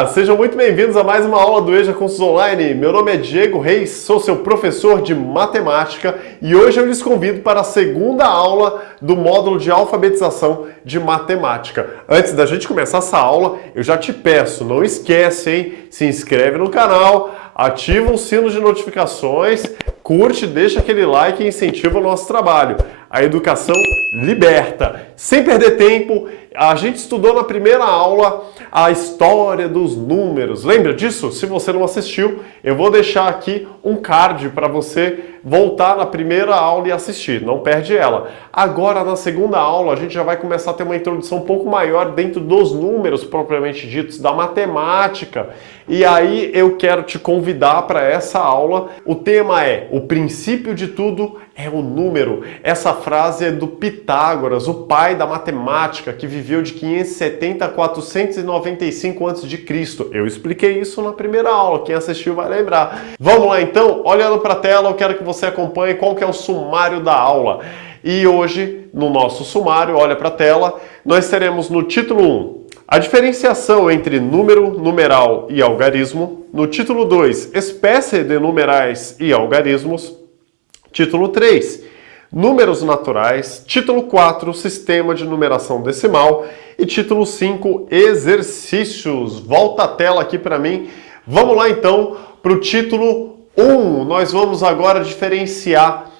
Olá, sejam muito bem-vindos a mais uma aula do EJA Cursos Online. Meu nome é Diego Reis, sou seu professor de matemática e hoje eu lhes convido para a segunda aula do módulo de alfabetização de matemática. Antes da gente começar essa aula, eu já te peço, não esquece, hein? Se inscreve no canal, ativa o sino de notificações, curte, deixa aquele like e incentiva o nosso trabalho. A educação liberta. Sem perder tempo, a gente estudou na primeira aula a história dos números. Lembra disso? Se você não assistiu, eu vou deixar aqui um card para você voltar na primeira aula e assistir. Não perde ela. Agora, na segunda aula, a gente já vai começar a ter uma introdução um pouco maior dentro dos números propriamente ditos, da matemática. E aí eu quero te convidar para essa aula. O tema é: o princípio de tudo é o número. Essa frase é do Pitágoras, o pai da matemática, que viveu de 570 a 495 a.C. Eu expliquei isso na primeira aula, quem assistiu vai lembrar. Vamos lá então? Olhando para a tela, eu quero que você acompanhe qual que é o sumário da aula. E hoje, no nosso sumário, olha para a tela, nós teremos no título 1, a diferenciação entre número, numeral e algarismo. No título 2, espécie de numerais e algarismos. Título 3, números naturais. Título 4, sistema de numeração decimal. E título 5, exercícios. Volta a tela aqui para mim. Vamos lá então para o título 1. Nós vamos agora diferenciar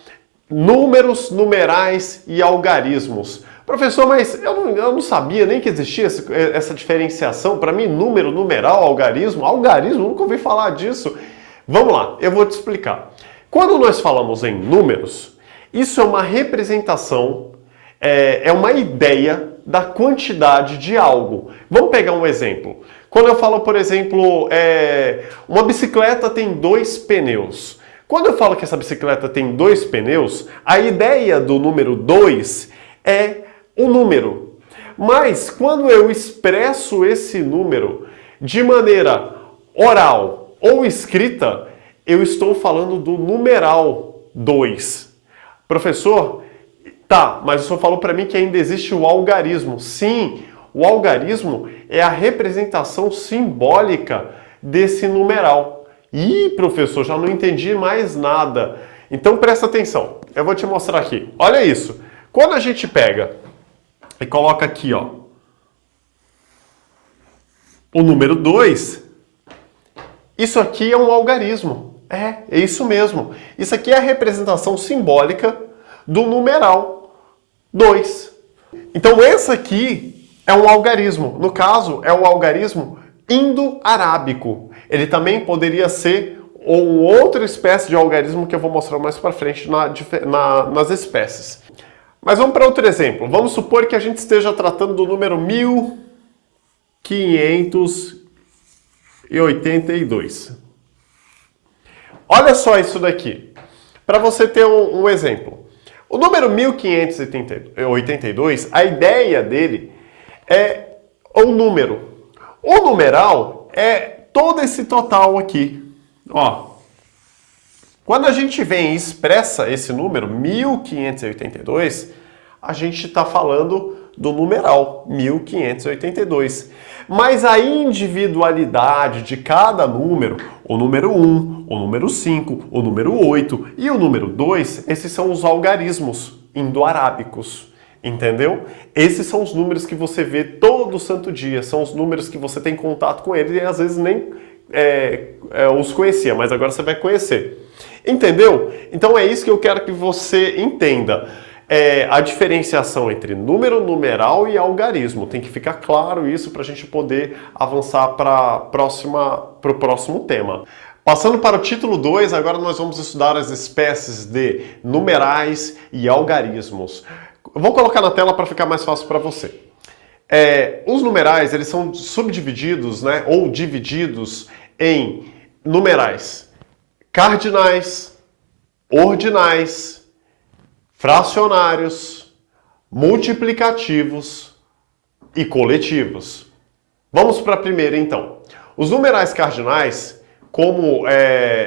números, numerais e algarismos. Professor, mas eu não sabia nem que existia essa diferenciação. Para mim, número, numeral, algarismo, nunca ouvi falar disso. Vamos lá, eu vou te explicar. Quando nós falamos em números, isso é uma representação, é uma ideia da quantidade de algo. Vamos pegar um exemplo. Quando eu falo, por exemplo, uma bicicleta tem 2 pneus. Quando eu falo que essa bicicleta tem 2 pneus, a ideia do número 2 é o número. Mas quando eu expresso esse número de maneira oral ou escrita, eu estou falando do numeral 2. Professor, tá, mas o senhor falou para mim que ainda existe o algarismo. Sim, o algarismo é a representação simbólica desse numeral. Ih, professor, já não entendi mais nada. Então presta atenção, eu vou te mostrar aqui. Olha isso. Quando a gente pega e coloca aqui, ó, o número 2, isso aqui é um algarismo. É isso mesmo. Isso aqui é a representação simbólica do numeral 2. Então esse aqui é um algarismo. No caso, é o algarismo indo-arábico. Ele também poderia ser outra espécie de algarismo que eu vou mostrar mais para frente nas espécies. Mas vamos para outro exemplo. Vamos supor que a gente esteja tratando do número 1582. Olha só isso daqui, para você ter um exemplo. O número 1582, a ideia dele é o número. O numeral é todo esse total aqui. Ó, quando a gente vem e expressa esse número, 1582, a gente está falando do numeral 1582. Mas a individualidade de cada número, o número 1, o número 5, o número 8 e o número 2, esses são os algarismos indo-arábicos, entendeu? Esses são os números que você vê todo santo dia, são os números que você tem contato com eles e às vezes nem os conhecia, mas agora você vai conhecer. Entendeu? Então é isso que eu quero que você entenda. A diferenciação entre número, numeral e algarismo. Tem que ficar claro isso para a gente poder avançar para o próximo tema. Passando para o título 2, agora nós vamos estudar as espécies de numerais e algarismos. Eu vou colocar na tela para ficar mais fácil para você. Os numerais, eles são subdivididos, né, ou divididos em numerais cardinais, ordinais, fracionários, multiplicativos e coletivos. Vamos para a primeira então. Os numerais cardinais,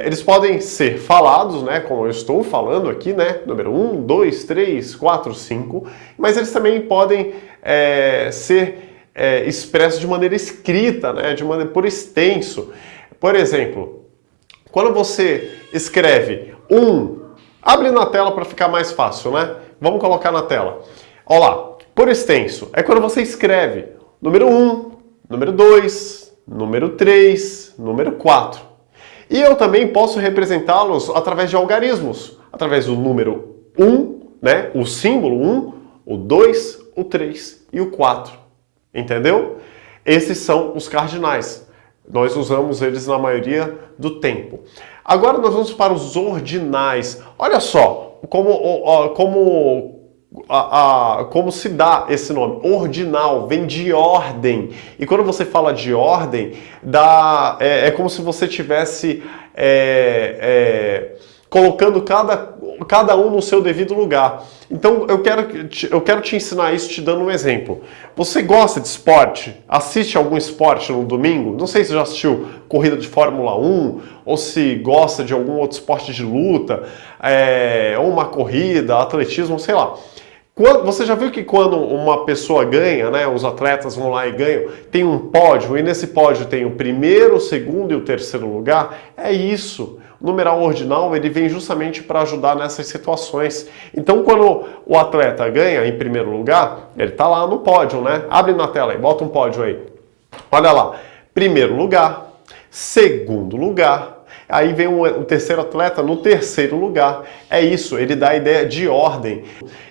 eles podem ser falados, né, como eu estou falando aqui, né, número 1, 2, 3, 4, 5, mas eles também podem ser expresso de maneira escrita, né? Por extenso. Por exemplo, quando você escreve abre na tela para ficar mais fácil, né? Vamos colocar na tela. Olha lá, por extenso, é quando você escreve número 1, número 2, número 3, número 4. E eu também posso representá-los através de algarismos, através do número 1, né? O símbolo 1, o 2, o 3 e o 4. Entendeu? Esses são os cardinais. Nós usamos eles na maioria do tempo. Agora nós vamos para os ordinais. Olha só como se dá esse nome. Ordinal vem de ordem. E quando você fala de ordem, é como se você tivesse colocando cada um no seu devido lugar. Então eu quero te ensinar isso te dando um exemplo. Você gosta de esporte? Assiste algum esporte no domingo? Não sei se já assistiu corrida de Fórmula 1 ou se gosta de algum outro esporte de luta, ou uma corrida, atletismo, sei lá. Você já viu que quando uma pessoa ganha, né, os atletas vão lá e ganham, tem um pódio, e nesse pódio tem o primeiro, o segundo e o terceiro lugar? É isso. O numeral ordinal, ele vem justamente para ajudar nessas situações. Então, quando o atleta ganha em primeiro lugar, ele está lá no pódio, né? Abre na tela aí, bota um pódio aí. Olha lá, primeiro lugar, segundo lugar, aí vem o terceiro atleta no terceiro lugar. É isso, ele dá a ideia de ordem.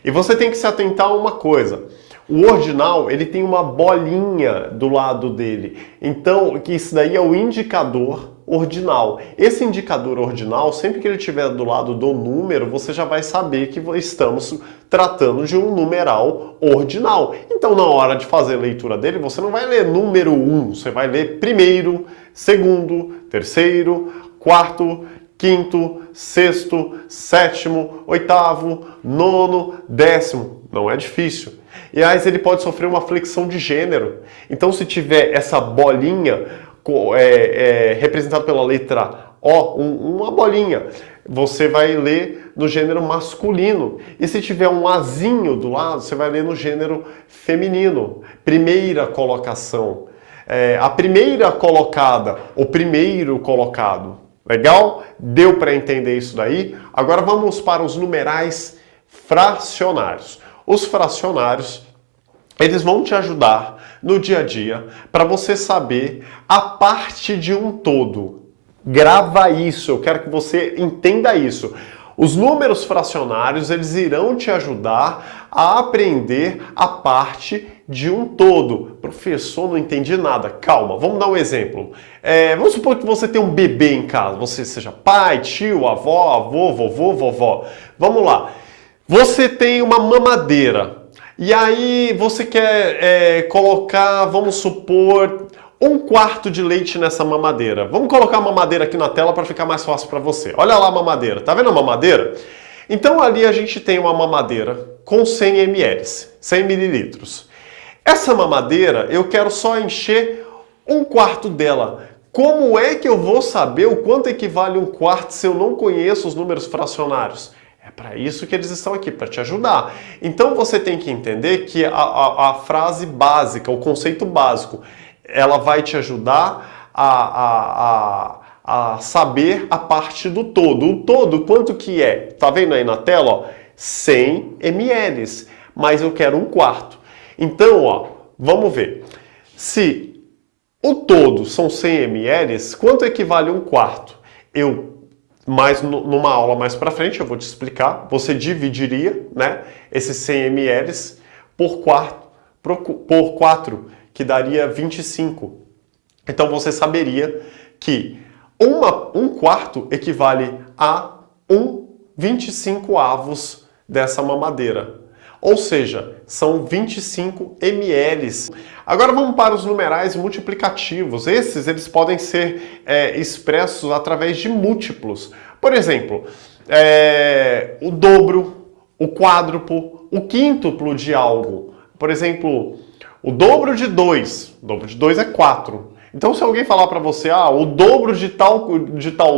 E você tem que se atentar a uma coisa. O ordinal, ele tem uma bolinha do lado dele. Então, que isso daí é o indicador ordinal. Esse indicador ordinal, sempre que ele estiver do lado do número, você já vai saber que estamos tratando de um numeral ordinal. Então, na hora de fazer a leitura dele, você não vai ler número 1, você vai ler primeiro, segundo, terceiro, quarto, quinto, sexto, sétimo, oitavo, nono, décimo. Não é difícil. E aí ele pode sofrer uma flexão de gênero. Então, se tiver essa bolinha representada pela letra O, uma bolinha, você vai ler no gênero masculino. E se tiver um azinho do lado, você vai ler no gênero feminino. Primeira colocação. A primeira colocada, o primeiro colocado. Legal? Deu para entender isso daí? Agora vamos para os numerais fracionários. Os fracionários, eles vão te ajudar no dia a dia para você saber a parte de um todo. Grava isso, eu quero que você entenda isso. Os números fracionários, eles irão te ajudar a aprender a parte de um todo. Professor, não entendi nada. Calma, vamos dar um exemplo. Vamos supor que você tem um bebê em casa. Você seja pai, tio, avó, avô, vovô, vovó. Vamos lá. Você tem uma mamadeira. E aí você quer colocar, vamos supor, 1/4 de leite nessa mamadeira. Vamos colocar a mamadeira aqui na tela para ficar mais fácil para você. Olha lá a mamadeira. Tá vendo a mamadeira? Então ali a gente tem uma mamadeira com 100 ml, 100 mililitros. Essa mamadeira eu quero só encher 1/4 dela. Como é que eu vou saber o quanto equivale 1/4 se eu não conheço os números fracionários? É para isso que eles estão aqui, para te ajudar. Então você tem que entender que a frase básica, o conceito básico, ela vai te ajudar a saber a parte do todo. O todo, quanto que é? Tá vendo aí na tela? Ó, 100 ml, mas eu quero 1/4. Então, ó, vamos ver. Se o todo são 100 ml, quanto equivale 1/4? Numa aula mais para frente, eu vou te explicar. Você dividiria, né, esses 100 ml por 4, que daria 25. Então você saberia que 1/4 equivale a 1/25 dessa mamadeira. Ou seja, são 25 ml. Agora vamos para os numerais multiplicativos. Eles podem ser expressos através de múltiplos. Por exemplo, o dobro, o quádruplo, o quíntuplo de algo. Por exemplo, o dobro de 2. O dobro de 2 é 4. Então, se alguém falar para você, o dobro de tal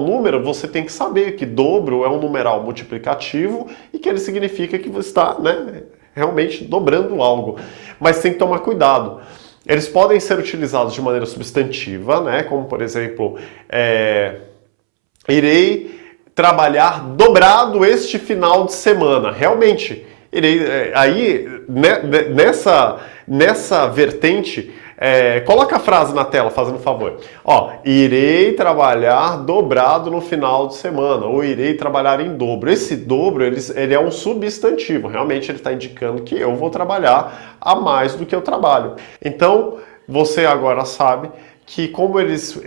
número, você tem que saber que dobro é um numeral multiplicativo e que ele significa que você está, né, realmente dobrando algo. Mas tem que tomar cuidado. eles podem ser utilizados de maneira substantiva, né? Como, por exemplo, irei trabalhar dobrado este final de semana. Realmente, aí, né, nessa vertente, coloca a frase na tela, fazendo um favor. Ó, irei trabalhar dobrado no final de semana, ou irei trabalhar em dobro. Esse dobro, ele é um substantivo. Realmente, ele está indicando que eu vou trabalhar a mais do que eu trabalho. Então, você agora sabe que como eles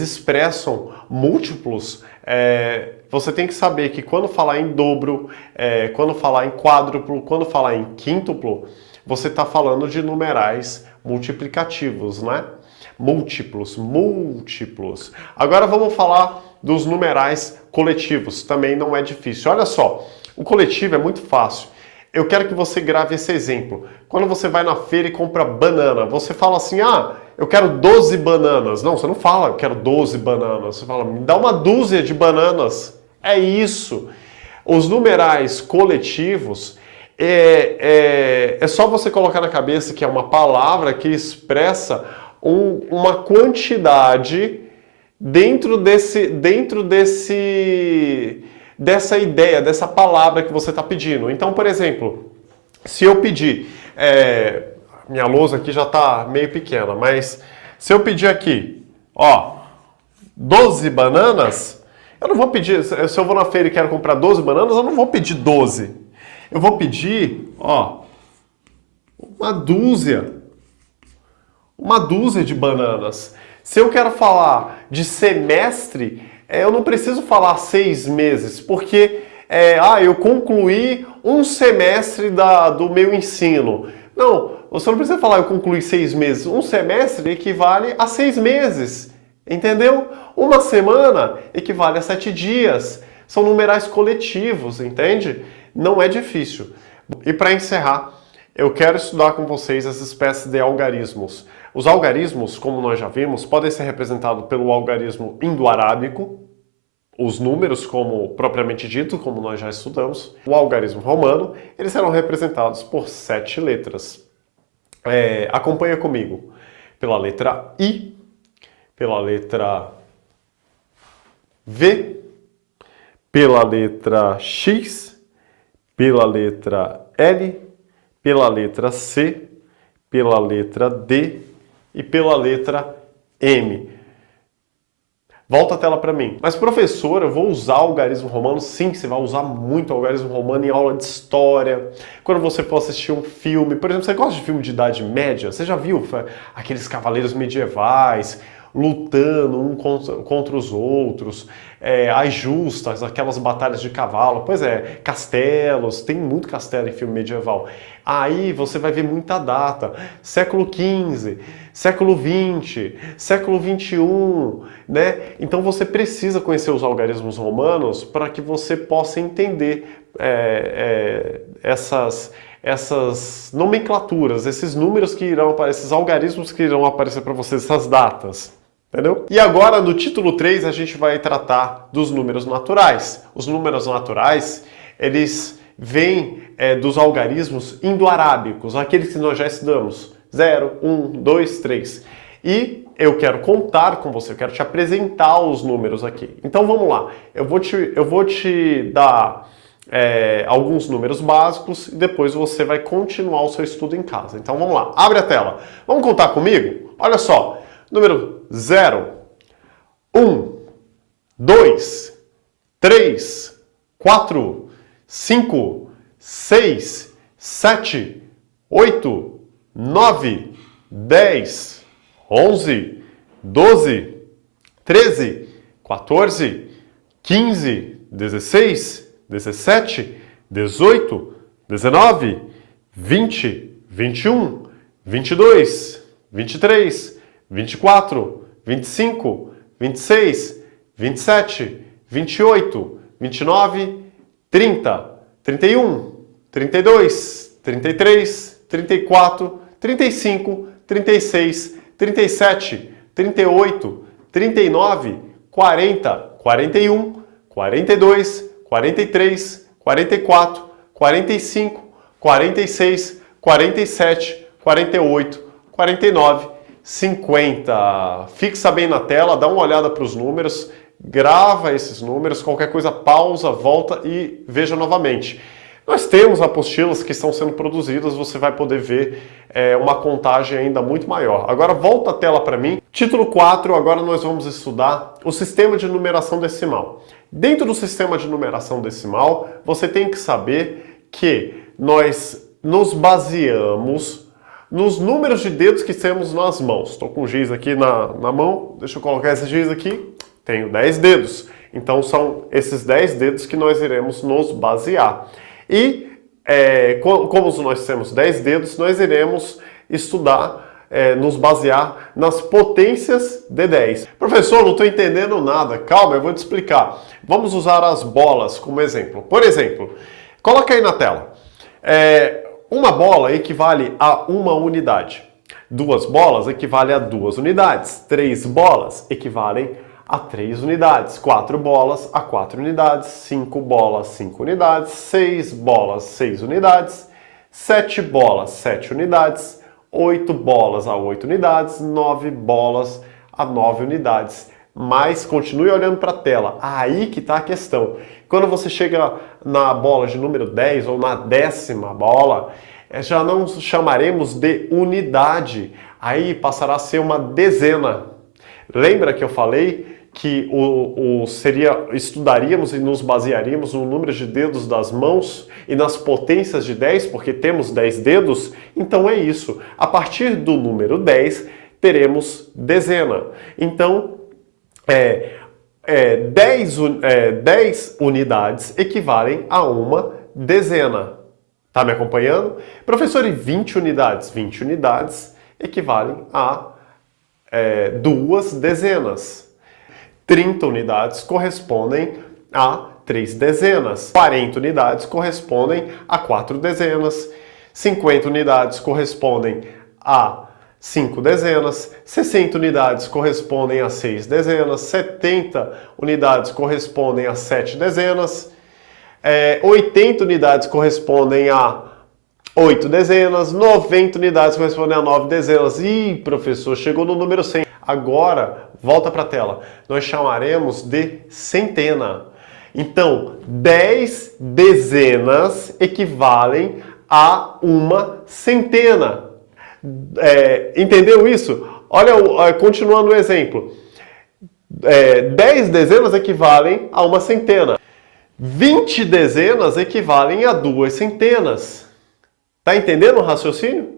expressam múltiplos, você tem que saber que quando falar em dobro, quando falar em quádruplo, quando falar em quíntuplo, você está falando de numerais multiplicativos, né? Múltiplos. Agora vamos falar dos numerais coletivos. Também não é difícil. Olha só, o coletivo é muito fácil. Eu quero que você grave esse exemplo. Quando você vai na feira e compra banana, você fala assim, eu quero 12 bananas. Não, você não fala, eu quero 12 bananas. Você fala, me dá uma dúzia de bananas. É isso. Os numerais coletivos, é só você colocar na cabeça que é uma palavra que expressa uma quantidade dessa ideia, dessa palavra que você está pedindo. Então, por exemplo, se eu pedir, minha lousa aqui já está meio pequena, mas se eu pedir aqui, 12 bananas, eu não vou pedir, se eu vou na feira e quero comprar 12 bananas, eu não vou pedir 12. Eu vou pedir, uma dúzia de bananas. Se eu quero falar de semestre, eu não preciso falar 6 meses, porque eu concluí um semestre do meu ensino. Não, você não precisa falar eu concluí 6 meses. Um semestre equivale a 6 meses, entendeu? Uma semana equivale a 7 dias. São numerais coletivos, entende? Não é difícil. E para encerrar, eu quero estudar com vocês as espécies de algarismos. Os algarismos, como nós já vimos, podem ser representados pelo algarismo indo-arábico, os números, como propriamente dito, como nós já estudamos. O algarismo romano, eles serão representados por 7 letras. Acompanha comigo. Pela letra I, pela letra V, pela letra X, pela letra L, pela letra C, pela letra D e pela letra M. Volta a tela para mim. Mas professor, eu vou usar o algarismo romano? Sim, você vai usar muito o algarismo romano em aula de história. Quando você for assistir um filme, por exemplo, você gosta de filme de Idade Média? Você já viu aqueles cavaleiros medievais lutando um contra os outros, as justas, aquelas batalhas de cavalo, pois castelos, tem muito castelo em filme medieval. Aí você vai ver muita data, século XV, século XX, século XXI, né? Então você precisa conhecer os algarismos romanos para que você possa entender essas nomenclaturas, esses números que irão aparecer, esses algarismos que irão aparecer para vocês, essas datas. Entendeu? E agora, no título 3, a gente vai tratar dos números naturais. Os números naturais, eles vêm dos algarismos indo-arábicos, aqueles que nós já estudamos. 0, 1, 2, 3. E eu quero contar com você, eu quero te apresentar os números aqui. Então vamos lá. Eu vou te dar alguns números básicos e depois você vai continuar o seu estudo em casa. Então vamos lá. Abre a tela. Vamos contar comigo? Olha só. Número 0, 1, 2, 3, 4, 5, 6, 7, 8, 9, 10, 11, 12, 13, 14, 15, 16, 17, 18, 19, 20, 21, 22, 23, 24, 25, 26, 27, 28, 29, 30, 31, 32, 33, 34, 35, 36, 37, 38, 39, 40, 41, 42, 43, 44, 45, 46, 47, 48, 49, 50. Fixa bem na tela, dá uma olhada para os números, grava esses números, qualquer coisa pausa, volta e veja novamente. Nós temos apostilas que estão sendo produzidas, você vai poder ver uma contagem ainda muito maior. Agora volta a tela para mim. Título 4, agora nós vamos estudar o sistema de numeração decimal. Dentro do sistema de numeração decimal, você tem que saber que nós nos baseamos nos números de dedos que temos nas mãos. Estou com o giz aqui na mão, deixa eu colocar esse giz aqui. Tenho 10 dedos. Então são esses 10 dedos que nós iremos nos basear. E como nós temos 10 dedos, nós iremos estudar, nos basear nas potências de 10. Professor, não estou entendendo nada. Calma, eu vou te explicar. Vamos usar as bolas como exemplo. Por exemplo, coloca aí na tela. Uma bola equivale a uma unidade. 2 bolas equivale a 2 unidades. 3 bolas equivalem a 3 unidades, 4 bolas a 4 unidades, 5 bolas, 5 unidades, 6 bolas, 6 unidades, 7 bolas, 7 unidades, 8 bolas a 8 unidades, 9 bolas a 9 unidades. Mas continue olhando para a tela, aí que está a questão. Quando você chega na bola de número 10 ou na 10ª bola, já não chamaremos de unidade, aí passará a ser uma dezena. Lembra que eu falei que estudaríamos e nos basearíamos no número de dedos das mãos e nas potências de 10, porque temos 10 dedos? Então é isso. A partir do número 10, teremos dezena. Então, 10 unidades equivalem a uma dezena. Tá me acompanhando? Professor, e 20 unidades? 20 unidades equivalem a 2 dezenas. 30 unidades correspondem a 3 dezenas. 40 unidades correspondem a 4 dezenas. 50 unidades correspondem a 5 dezenas. 60 unidades correspondem a 6 dezenas. 70 unidades correspondem a 7 dezenas. 80 unidades correspondem a 8 dezenas. 90 unidades correspondem a 9 dezenas. Ih, professor, chegou no número 100. Agora, volta para a tela. Nós chamaremos de centena. Então, 10 dezenas equivalem a uma centena. Entendeu isso? Olha, continuando o exemplo. 10 dezenas equivalem a uma centena. 20 dezenas equivalem a 2 centenas. Tá entendendo o raciocínio?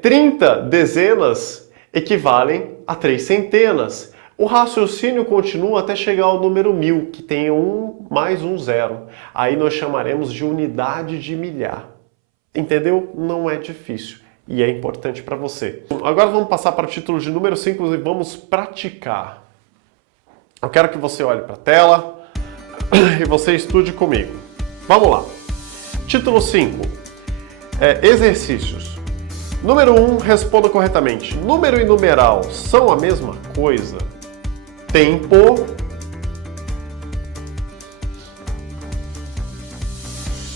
30 dezenas equivalem a 3 centenas. O raciocínio continua até chegar ao número 1000, que tem 1 mais um zero. Aí nós chamaremos de unidade de milhar. Entendeu? Não é difícil e é importante para você. Agora vamos passar para o título de número 5 e vamos praticar. Eu quero que você olhe para a tela e você estude comigo. Vamos lá. Título 5. Exercícios. Número 1, responda corretamente. Número e numeral são a mesma coisa? Tempo.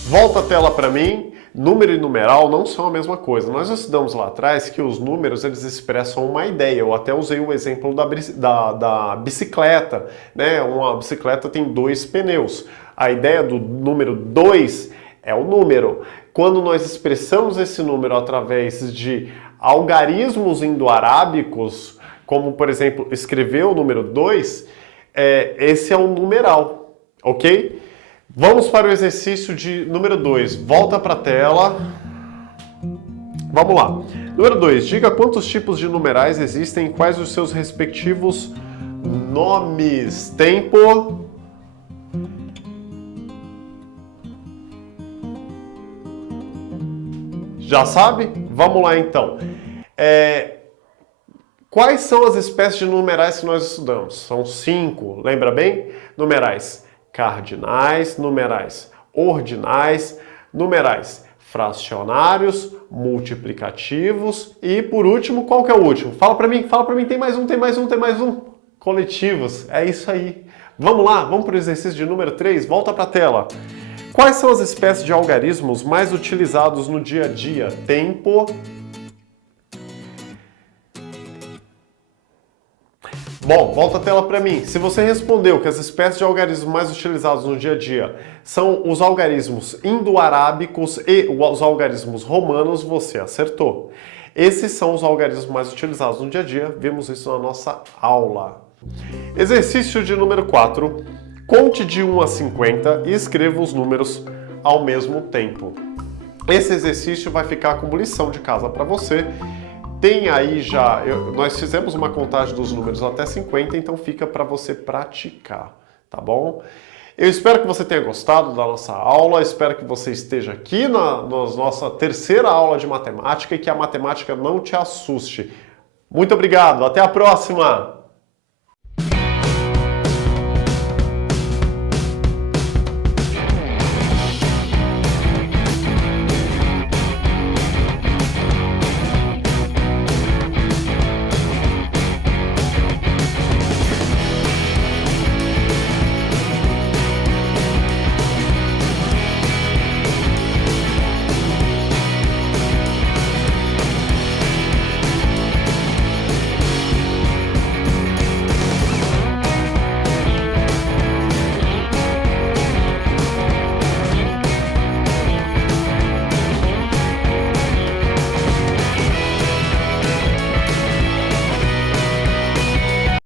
Volta a tela para mim. Número e numeral não são a mesma coisa. Nós estudamos lá atrás que os números eles expressam uma ideia. Eu até usei o exemplo da bicicleta, né? Uma bicicleta tem 2 pneus. A ideia do número 2 é o número. Quando nós expressamos esse número através de algarismos indo-arábicos, como por exemplo escrever o número 2, esse é um numeral, ok? Vamos para o exercício de número 2. Volta para a tela. Vamos lá. Número 2. Diga quantos tipos de numerais existem e quais os seus respectivos nomes. Tempo. Já sabe? Vamos lá então. Quais são as espécies de numerais que nós estudamos? São 5, lembra bem? Numerais cardinais, numerais ordinais, numerais fracionários, multiplicativos e, por último, qual que é o último? Fala pra mim, tem mais um. Coletivos, é isso aí. Vamos lá, vamos para o exercício de número 3, volta para a tela. Quais são as espécies de algarismos mais utilizados no dia a dia? Tempo. Bom, volta a tela para mim. Se você respondeu que as espécies de algarismos mais utilizados no dia a dia são os algarismos indo-arábicos e os algarismos romanos, você acertou. Esses são os algarismos mais utilizados no dia a dia, vimos isso na nossa aula. Exercício de número 4. Conte de 1 a 50 e escreva os números ao mesmo tempo. Esse exercício vai ficar como lição de casa para você. Tem aí já, nós fizemos uma contagem dos números até 50, então fica para você praticar, tá bom? Eu espero que você tenha gostado da nossa aula, espero que você esteja aqui na nossa terceira aula de matemática e que a matemática não te assuste. Muito obrigado, até a próxima!